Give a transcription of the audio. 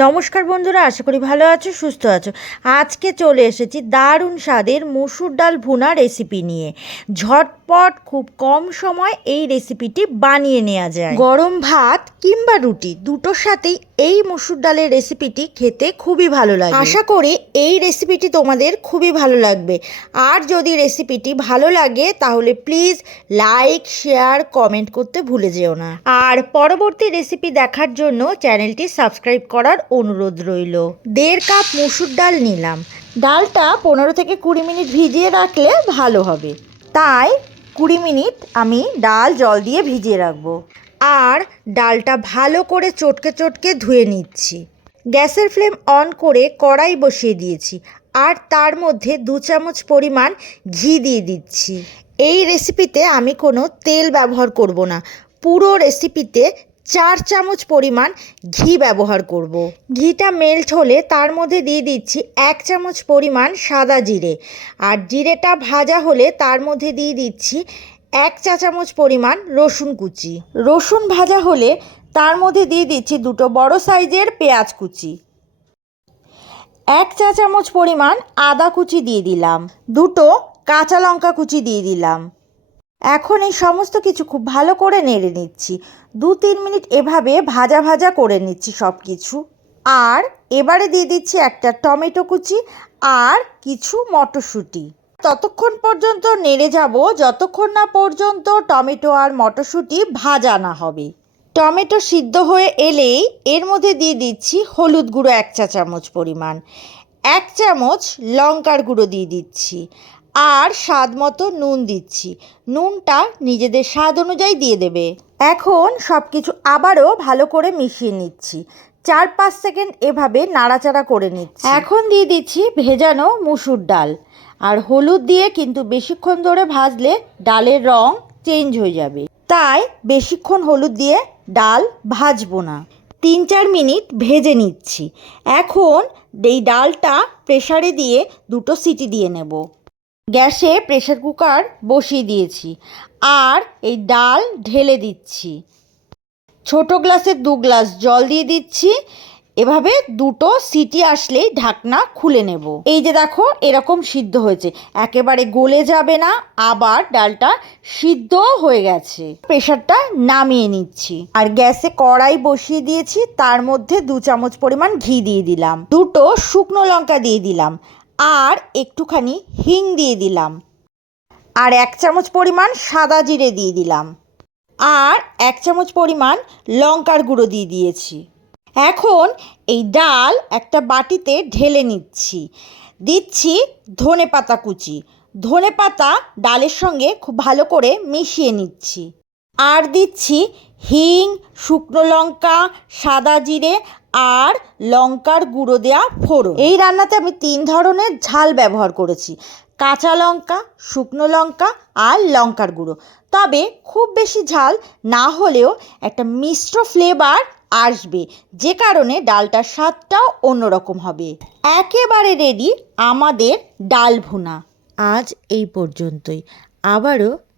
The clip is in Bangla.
নমস্কার বন্ধুরা, আশা করি ভালো আছো, সুস্থ আছো। আজকে চলে এসেছি দারুণ স্বাদের মসুর ডাল ভুনা রেসিপি নিয়ে। ঝটপট খুব কম সময় এই রেসিপিটি বানিয়ে নেওয়া যায়। গরম ভাত কিংবা রুটি দুটোর সাথেই এই মসুর ডালের রেসিপিটি খেতে খুবই ভালো লাগে। আশা করি এই রেসিপিটি তোমাদের খুবই ভালো লাগবে। আর যদি রেসিপিটি ভালো লাগে, তাহলে প্লিজ লাইক শেয়ার কমেন্ট করতে ভুলে যেও না। আর পরবর্তী রেসিপি দেখার জন্য চ্যানেলটি সাবস্ক্রাইব করার অনুরোধ রইল। দেড় কাপ মুসুর ডাল নিলাম। ডালটা পনেরো থেকে কুড়ি মিনিট ভিজিয়ে রাখলে ভালো হবে। তাই কুড়ি মিনিট আমি ডাল জল দিয়ে ভিজিয়ে রাখব। আর ডালটা ভালো করে চটকে চটকে ধুয়ে নিচ্ছি। গ্যাসের ফ্লেম অন করে কড়াই বসিয়ে দিয়েছি। আর তার মধ্যে দু চামচ পরিমাণ ঘি দিয়ে দিচ্ছি। এই রেসিপিতে আমি কোনো তেল ব্যবহার করব না। পুরো রেসিপিতে চার চামচ পরিমাণ ঘি ব্যবহার করব। ঘিটা মেল্ট হলে তার মধ্যে দিয়ে দিচ্ছি এক চামচ পরিমাণ সাদা জিরে। আর জিরেটা ভাজা হলে তার মধ্যে দিয়ে দিচ্ছি এক চা চামচ পরিমাণ রসুন কুচি। রসুন ভাজা হলে তার মধ্যে দিয়ে দিচ্ছি দুটো বড় সাইজের পেঁয়াজ কুচি। এক চা চামচ পরিমাণ আদা কুচি দিয়ে দিলাম। দুটো কাঁচা লঙ্কা কুচি দিয়ে দিলাম। এখন এই সমস্ত কিছু খুব ভালো করে নেড়ে নিচ্ছি। দু তিন মিনিট এভাবে ভাজা ভাজা করে নিচ্ছি সব কিছু আর এবারে দিয়ে দিচ্ছি একটা টমেটো কুচি আর কিছু মটরশুঁটি। ততক্ষণ পর্যন্ত নেড়ে যাব, যতক্ষণ না পর্যন্ত টমেটো আর মটরশুঁটি ভাজা না হবে। টমেটো সিদ্ধ হয়ে এলেই এর মধ্যে দিয়ে দিচ্ছি হলুদ গুঁড়ো এক চা চামচ পরিমাণ। এক চামচ লঙ্কার গুঁড়ো দিয়ে দিচ্ছি। আর স্বাদ মতো নুন দিচ্ছি। নুনটা নিজেদের স্বাদ অনুযায়ী দিয়ে দেবে। এখন সব কিছু আবারও ভালো করে মিশিয়ে নিচ্ছি। চার পাঁচ সেকেন্ড এভাবে নাড়াচাড়া করে নিচ্ছি। এখন দিয়ে দিচ্ছি ভেজানো মুসুর ডাল। আর হলুদ দিয়ে কিন্তু বেশিক্ষণ ধরে ভাজলে ডালের রং চেঞ্জ হয়ে যাবে। তাই বেশিক্ষণ হলুদ দিয়ে ডাল ভাজবো না। তিন চার মিনিট ভেজে নিচ্ছি। এখন এই ডালটা প্রেসারে দিয়ে দুটো সিটি দিয়ে নেব। গ্যাসে প্রেশার কুকার বসিয়ে দিয়েছি আর এই ডাল ঢেলে দিচ্ছি। ছোট গ্লাসের দু গ্লাস জল দিয়ে দিচ্ছি। এভাবে দুটো সিটি আসলেই ঢাকনা খুলে নেব। এই যে দেখো, এরকম সিদ্ধ হয়েছে। একেবারে গলে যাবে না, আবার ডালটা সিদ্ধ হয়ে গেছে। প্রেশারটা নামিয়ে নিচ্ছি। আর গ্যাসে কড়াই বসিয়ে দিয়েছি। তার মধ্যে দু চামচ পরিমাণ ঘি দিয়ে দিলাম। দুটো শুকনো লঙ্কা দিয়ে দিলাম। আর একটুখানি হিং দিয়ে দিলাম। আর এক চামচ পরিমাণ সাদা জিরে দিয়ে দিলাম। আর এক চামচ পরিমাণ লঙ্কার গুঁড়ো দিয়ে দিয়েছি। এখন এই ডাল একটা বাটিতে ঢেলে নিচ্ছি। দিচ্ছি ধনে পাতা কুচি। ধনে পাতা ডালের সঙ্গে খুব ভালো করে মিশিয়ে নিচ্ছি। আর দিচ্ছি হিং শুকনো লঙ্কা সাদা জিরে আর লঙ্কার গুঁড়ো দেওয়া ফোড়ন। এই রান্নাতে আমি তিন ধরনের ঝাল ব্যবহার করেছি। কাঁচা লঙ্কা শুকনো লঙ্কা আর লঙ্কার গুঁড়ো। তবে খুব বেশি ঝাল না হলেও একটা মিশ্র ফ্লেভার আসবে যে কারণে ডালটার স্বাদটাও অন্যরকম হবে। একেবারে রেডি আমাদের ডাল ভুনা। আজ এই পর্যন্তই। আবারও